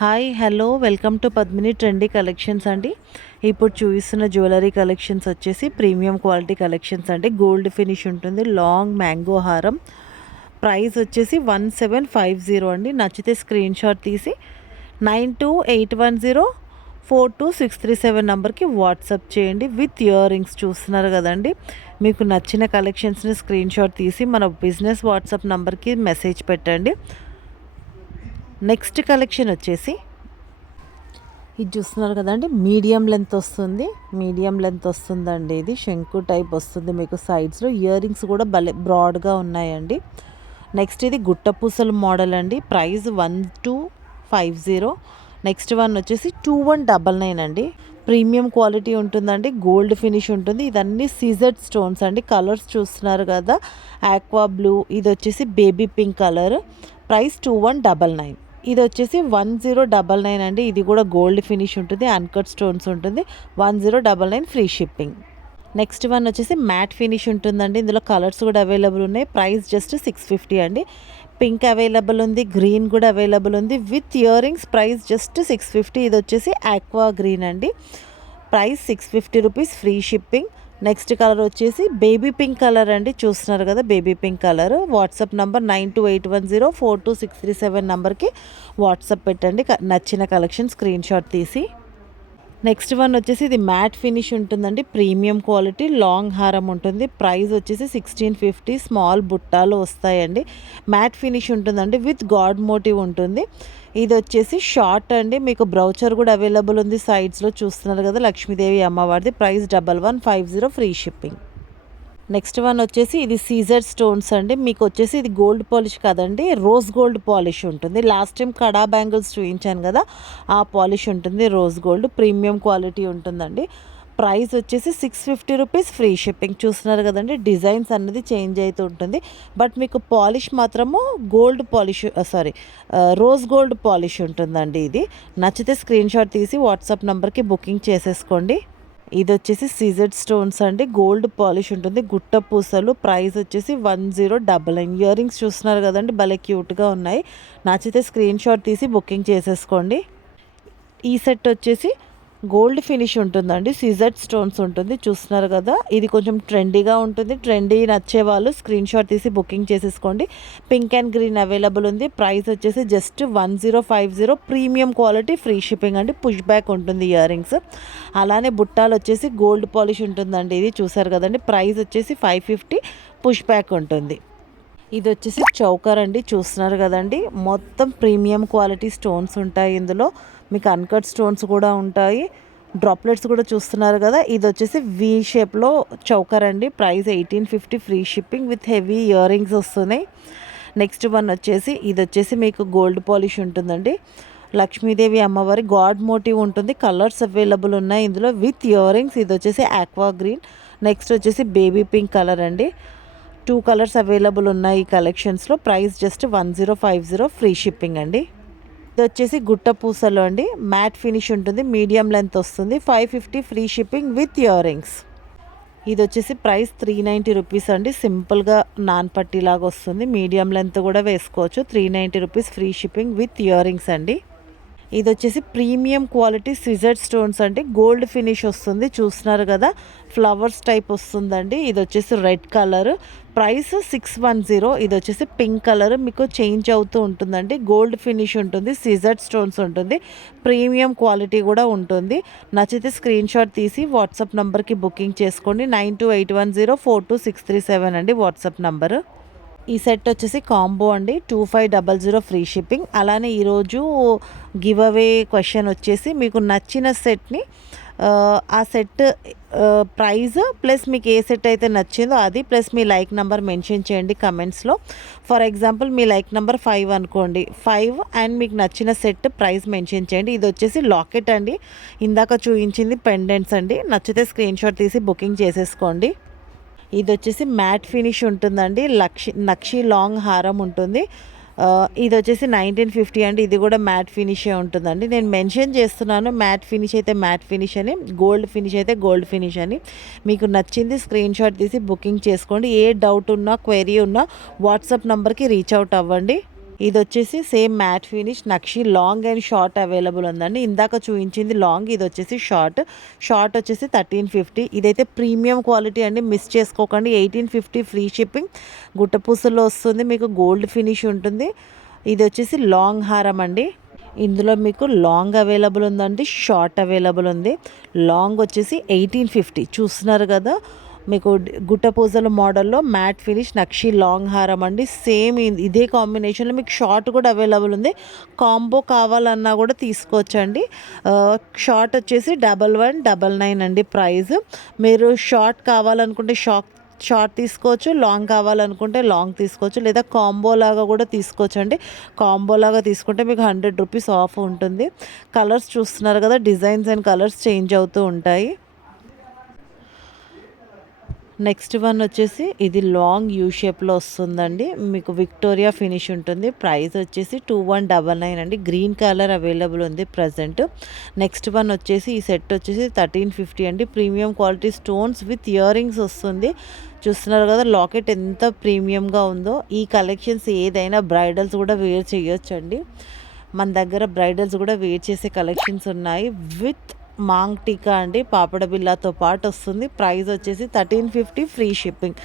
Hi hello welcome to Padmini trendy collections అండి. ఇప్పుడు చూపిస్తున్న జ్యువెలరీ కలెక్షన్స్ వచ్చేసి ప్రీమియం క్వాలిటీ కలెక్షన్స్ అండి. గోల్డ్ ఫినిష్ ఉంటుంది, లాంగ్ మ్యాంగో హారం. ప్రైస్ వచ్చేసి 1750 అండి. నచ్చితే స్క్రీన్ షాట్ తీసి 9281042637 నెంబర్కి వాట్సాప్ చేయండి విత్ ఇయర్ రింగ్స్. చూస్తున్నారు కదండి, మీకు నచ్చిన కలెక్షన్స్ని స్క్రీన్ షాట్ తీసి మన బిజినెస్ వాట్సాప్ నెంబర్కి మెసేజ్ పెట్టండి. నెక్స్ట్ కలెక్షన్ వచ్చేసి ఇది చూస్తున్నారు కదండి, మీడియం లెంత్ వస్తుందండి. ఇది శంకు టైప్ వస్తుంది, మీకు సైడ్స్లో ఇయర్ రింగ్స్ కూడా భలే బ్రాడ్గా ఉన్నాయండి. నెక్స్ట్ ఇది గుట్టపూసల మోడల్ అండి. ప్రైస్ 1250. నెక్స్ట్ వన్ వచ్చేసి 2199 అండి. ప్రీమియం క్వాలిటీ ఉంటుందండి, గోల్డ్ ఫినిష్ ఉంటుంది. ఇదన్నీ సీజెడ్ స్టోన్స్ అండి. కలర్స్ చూస్తున్నారు కదా, ఆక్వా బ్లూ, ఇది వచ్చేసి బేబీ పింక్ కలర్. ప్రైస్ 2199. ఇది వచ్చేసి 1099 అండి. ఇది కూడా గోల్డ్ ఫినిష్ ఉంటుంది, అన్కట్ స్టోన్స్ ఉంటుంది. 1099 ఫ్రీ షిప్పింగ్. నెక్స్ట్ వన్ వచ్చేసి మ్యాట్ ఫినిష్ ఉంటుందండి. ఇందులో కలర్స్ కూడా అవైలబుల్ ఉన్నాయి. ప్రైస్ జస్ట్ 650 అండి. పింక్ అవైలబుల్ ఉంది, గ్రీన్ కూడా అవైలబుల్ ఉంది with earrings. Price just 650. ఇది వచ్చేసి ఆక్వా గ్రీన్ అండి. Price 650 rupees free shipping. Next colour వచ్చేసి బేబీ పింక్ కలర్ అండి. చూస్తున్నారు కదా, baby pink colour. WhatsApp number 9281042637 నెంబర్కి వాట్సాప్ పెట్టండి నచ్చిన కలెక్షన్ స్క్రీన్ షాట్ తీసి. నెక్స్ట్ వన్ వచ్చేసి ఇది మ్యాట్ ఫినిష్ ఉంటుందండి, ప్రీమియం క్వాలిటీ, లాంగ్ హారం ఉంటుంది. ప్రైస్ వచ్చేసి 1650. స్మాల్ బుట్టాలు వస్తాయండి. మ్యాట్ ఫినిష్ ఉంటుందండి విత్ గాడ్ మోటివ్ ఉంటుంది. ఇది వచ్చేసి షార్ట్ అండి, మీకు బ్రౌచర్ కూడా అవైలబుల్ ఉంది సైడ్స్లో. చూస్తున్నారు కదా, లక్ష్మీదేవి అమ్మవారిది. Price 1150 free shipping. Next one వచ్చేసి ఇది సీజర్ స్టోన్స్ అండి. మీకు వచ్చేసి ఇది గోల్డ్ పాలిష్ కదండి, రోజ్ గోల్డ్ పాలిష్ ఉంటుంది. లాస్ట్ టైం కడా బ్యాంగిల్స్ చూపించాను కదా, ఆ పాలిష్ ఉంటుంది. రోజ్ గోల్డ్ ప్రీమియం క్వాలిటీ ఉంటుందండి. ప్రైస్ వచ్చేసి 650 రూపీస్ ఫ్రీ షిప్పింగ్. చూస్తున్నారు కదండి, డిజైన్స్ అన్నది చేంజ్ అవుతూ ఉంటుంది. బట్ మీకు పాలిష్ మాత్రము gold polish, rose gold polish ఉంటుందండి. ఇది నచ్చితే స్క్రీన్ షాట్ తీసి వాట్సాప్ నెంబర్కి బుకింగ్ చేసేసుకోండి. ఇది వచ్చేసి సీజెడ్ స్టోన్స్ అండి, గోల్డ్ పాలిష్ ఉంటుంది, గుట్ట పూసలు. ప్రైస్ వచ్చేసి 1099. ఇయర్ రింగ్స్ చూస్తున్నారు కదండి, భలే క్యూట్గా ఉన్నాయి. నచ్చితే స్క్రీన్ షాట్ తీసి బుకింగ్ చేసేసుకోండి. ఈ సెట్ వచ్చేసి గోల్డ్ ఫినిష్ ఉంటుందండి, సీజెడ్ స్టోన్స్ ఉంటుంది. చూస్తున్నారు కదా, ఇది కొంచెం ట్రెండీగా ఉంటుంది. ట్రెండీ నచ్చే వాళ్ళు స్క్రీన్ షాట్ తీసి బుకింగ్ చేసేసుకోండి. పింక్ అండ్ గ్రీన్ అవైలబుల్ ఉంది. ప్రైస్ వచ్చేసి just 1050. Premium quality, free shipping అండి. పుష్ బ్యాక్ ఉంటుంది ఇయర్ రింగ్స్. అలానే బుట్టాలు వచ్చేసి గోల్డ్ పాలిష్ ఉంటుందండి. ఇది చూసారు కదండి, ప్రైస్ వచ్చేసి 550. పుష్ బ్యాక్ ఉంటుంది. ఇది వచ్చేసి చౌకర్ అండి. చూస్తున్నారు కదండి, మొత్తం ప్రీమియం క్వాలిటీ స్టోన్స్ ఉంటాయి ఇందులో. మీకు అన్కట్ స్టోన్స్ కూడా ఉంటాయి, డ్రాప్లెట్స్ కూడా చూస్తున్నారు కదా. ఇది వచ్చేసి వి షేప్లో చౌకర్ అండి. Price 1850 free shipping with heavy ear rings వస్తున్నాయి. నెక్స్ట్ వన్ వచ్చేసి ఇది వచ్చేసి మీకు గోల్డ్ పాలిష్ ఉంటుందండి. లక్ష్మీదేవి అమ్మవారి గాడ్ మోటివ్ ఉంటుంది. కలర్స్ అవైలబుల్ ఉన్నాయి ఇందులో విత్ ఇయర్ రింగ్స్. ఇది వచ్చేసి ఆక్వా గ్రీన్. నెక్స్ట్ వచ్చేసి బేబీ పింక్ కలర్ అండి. 2 కలర్స్ అవైలబుల్ ఉన్నాయి ఈ కలెక్షన్స్లో. ప్రైస్ జస్ట్ 1050 ఫ్రీ షిప్పింగ్ అండి. ఇది వచ్చేసి గుట్ట పూసలు అండి, మ్యాట్ ఫినిష్ ఉంటుంది, మీడియం లెంత్ వస్తుంది. 550 free shipping with ear rings. ఇది వచ్చేసి ప్రైస్ 390 రూపీస్ అండి. సింపుల్గా నాన్ పట్టీ లాగా వస్తుంది, మీడియం లెంత్ కూడా వేసుకోవచ్చు. 390 rupees free shipping with ear rings అండి. ఇది వచ్చేసి ప్రీమియం క్వాలిటీ సిజర్ స్టోన్స్ అండి, గోల్డ్ ఫినిష్ వస్తుంది. చూస్తున్నారు కదా, ఫ్లవర్స్ టైప్ వస్తుందండి. ఇది వచ్చేసి రెడ్ కలర్. ప్రైస్ 610. ఇది వచ్చేసి పింక్ కలర్, మీకు చేంజ్ అవుతూ ఉంటుందండి. గోల్డ్ ఫినిష్ ఉంటుంది, సిజర్ స్టోన్స్ ఉంటుంది, ప్రీమియం క్వాలిటీ కూడా ఉంటుంది. నచ్చితే స్క్రీన్ షాట్ తీసి వాట్సాప్ నెంబర్కి బుకింగ్ చేసుకోండి. 9281042637 అండి వాట్సాప్ నెంబరు. ఈ సెట్ వచ్చేసి కాంబో అండి, 2500 ఫ్రీ షిప్పింగ్. అలానే ఈరోజు గివ్ అవే క్వశ్చన్ వచ్చేసి మీకు నచ్చిన సెట్ని, ఆ సెట్ ప్రైజ్ ప్లస్ మీకు ఏ సెట్ అయితే నచ్చిందో అది, ప్లస్ మీ లైక్ నెంబర్ మెన్షన్ చేయండి కమెంట్స్లో. ఫర్ ఎగ్జాంపుల్ మీ లైక్ నెంబర్ 5 అనుకోండి, 5 అండ్ మీకు నచ్చిన సెట్ ప్రైస్ మెన్షన్ చేయండి. ఇది వచ్చేసి లాకెట్ అండి, ఇందాక చూపించింది పెండెంట్స్ అండి. నచ్చితే స్క్రీన్ షాట్ తీసి బుకింగ్ చేసేసుకోండి. ఇది వచ్చేసి మ్యాట్ ఫినిష్ ఉంటుందండి, నక్షి లాంగ్ హారం ఉంటుంది. ఇది వచ్చేసి 1950 అండి. ఇది కూడా మ్యాట్ ఫినిషే ఉంటుందండి. నేను మెన్షన్ చేస్తున్నాను, మ్యాట్ ఫినిష్ అయితే మ్యాట్ ఫినిష్ అని, గోల్డ్ ఫినిష్ అయితే గోల్డ్ ఫినిష్ అని. మీకు నచ్చింది స్క్రీన్ షాట్ తీసి బుకింగ్ చేసుకోండి. ఏ డౌట్ ఉన్నా, క్వైరీ ఉన్నా వాట్సాప్ నెంబర్కి రీచ్ అవుట్ అవ్వండి. ఇది వచ్చేసి సేమ్ మ్యాట్ ఫినిష్ నక్షి లాంగ్ అండ్ షార్ట్ అవైలబుల్ ఉందండి. ఇందాక చూపించింది లాంగ్, ఇది వచ్చేసి షార్ట్ వచ్చేసి 1350. ఇదైతే ప్రీమియం క్వాలిటీ అండి, మిస్ చేసుకోకండి. 1850 ఫ్రీ షిప్పింగ్, గుట్టపూసల్లో వస్తుంది, మీకు గోల్డ్ ఫినిష్ ఉంటుంది. ఇది వచ్చేసి లాంగ్ హారం అండి. ఇందులో మీకు లాంగ్ అవైలబుల్ ఉందండి, షార్ట్ అవైలబుల్ ఉంది. లాంగ్ వచ్చేసి 1850 చూస్తున్నారు కదా, మీకు గుట్టపూసల మోడల్లో మ్యాట్ ఫినిష్ నక్షి లాంగ్ హారం అండి. సేమ్ ఇదే కాంబినేషన్లో మీకు షార్ట్ కూడా అవైలబుల్ ఉంది. కాంబో కావాలన్నా కూడా తీసుకోవచ్చండి. షార్ట్ వచ్చేసి 1199 అండి ప్రైస్. మీరు షార్ట్ కావాలనుకుంటే షార్ట్ తీసుకోవచ్చు, లాంగ్ కావాలనుకుంటే లాంగ్ తీసుకోవచ్చు, లేదా కాంబో లాగా కూడా తీసుకోవచ్చు అండి. కాంబో లాగా తీసుకుంటే మీకు 100 రూపీస్ ఆఫ్ ఉంటుంది. కలర్స్ చూస్తున్నారు కదా, డిజైన్స్ అండ్ కలర్స్ చేంజ్ అవుతూ ఉంటాయి. నెక్స్ట్ వన్ వచ్చేసి ఇది లాంగ్ యూ షేప్లో వస్తుందండి, మీకు విక్టోరియా ఫినిష్ ఉంటుంది. ప్రైస్ వచ్చేసి 2199 అండి. గ్రీన్ కలర్ అవైలబుల్ ఉంది ప్రజెంట్. నెక్స్ట్ వన్ వచ్చేసి ఈ సెట్ వచ్చేసి 1350 అండి. Premium quality stones with ear rings వస్తుంది. చూస్తున్నారు కదా లాకెట్ ఎంత ప్రీమియంగా ఉందో. ఈ కలెక్షన్స్ ఏదైనా బ్రైడల్స్ కూడా వేర్ చేయొచ్చండి. మన దగ్గర బ్రైడల్స్ కూడా వేర్ చేసే కలెక్షన్స్ ఉన్నాయి. విత్ మాంగ్ టీకా అండి, పాపడ బిల్లాతో పాటు వస్తుంది. ప్రైస్ వచ్చేసి 1350 ఫ్రీ షిప్పింగ్.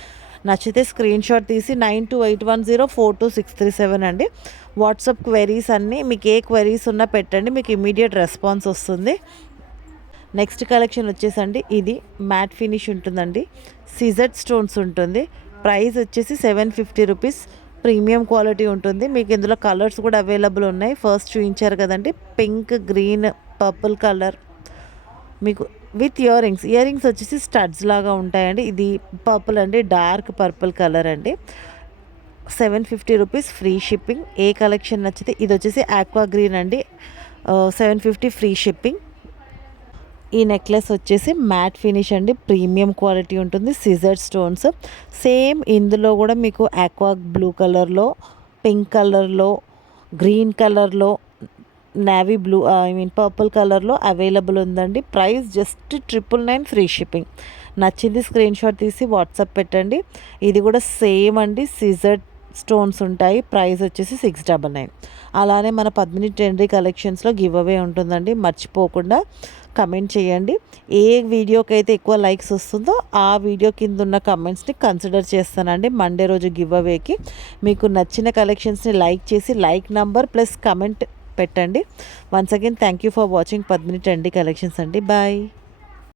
నచ్చితే స్క్రీన్ షాట్ తీసి 9281042637 అండి. వాట్సాప్ క్వెరీస్ అన్నీ, మీకు ఏ క్వెరీస్ ఉన్నా పెట్టండి, మీకు ఇమీడియట్ రెస్పాన్స్ వస్తుంది. నెక్స్ట్ కలెక్షన్ వచ్చేసండి ఇది మ్యాట్ ఫినిష్ ఉంటుందండి, సిజెడ్ స్టోన్స్ ఉంటుంది. ప్రైస్ వచ్చేసి 750 రూపీస్. ప్రీమియం క్వాలిటీ ఉంటుంది. మీకు ఇందులో కలర్స్ కూడా అవైలబుల్ ఉన్నాయి. ఫస్ట్ చూపించారు కదండి, పింక్, గ్రీన్, పర్పుల్ కలర్, మీకు విత్ ఇయర్ రింగ్స్ వచ్చేసి స్టడ్స్ లాగా ఉంటాయండి. ఇది పర్పుల్ అండి, డార్క్ పర్పుల్ కలర్ అండి. 750 రూపీస్ ఫ్రీ షిప్పింగ్. ఏ కలెక్షన్ నచ్చితే ఇది వచ్చేసి ఆక్వా గ్రీన్ అండి, 750 ఫ్రీ షిప్పింగ్. ఈ నెక్లెస్ వచ్చేసి మ్యాట్ ఫినిష్ అండి, ప్రీమియం క్వాలిటీ ఉంటుంది, సిజర్ స్టోన్స్. సేమ్ ఇందులో కూడా మీకు ఆక్వా బ్లూ కలర్లో, పింక్ కలర్లో, గ్రీన్ కలర్లో, నేవీ బ్లూ పర్పుల్ కలర్లో అవైలబుల్ ఉందండి. Price just 999 free shipping. నచ్చింది స్క్రీన్ షాట్ తీసి వాట్సాప్ పెట్టండి. ఇది కూడా సేమ్ అండి, సిజర్ స్టోన్స్ ఉంటాయి. ప్రైస్ వచ్చేసి 699. అలానే మన పద్మిని ట్రెండీ కలెక్షన్స్లో గివ్ అవే ఉంటుందండి, మర్చిపోకుండా కమెంట్ చేయండి. ఏ వీడియోకి అయితే ఎక్కువ లైక్స్ వస్తుందో ఆ వీడియో కింద ఉన్న కమెంట్స్ని కన్సిడర్ చేస్తానండి మండే రోజు గివ్ అవేకి. మీకు నచ్చిన కలెక్షన్స్ని లైక్ చేసి లైక్ నంబర్ ప్లస్ కమెంట్ పెట్టండి. Once again thank you for watching Padmini trendy collections అండి. బాయ్.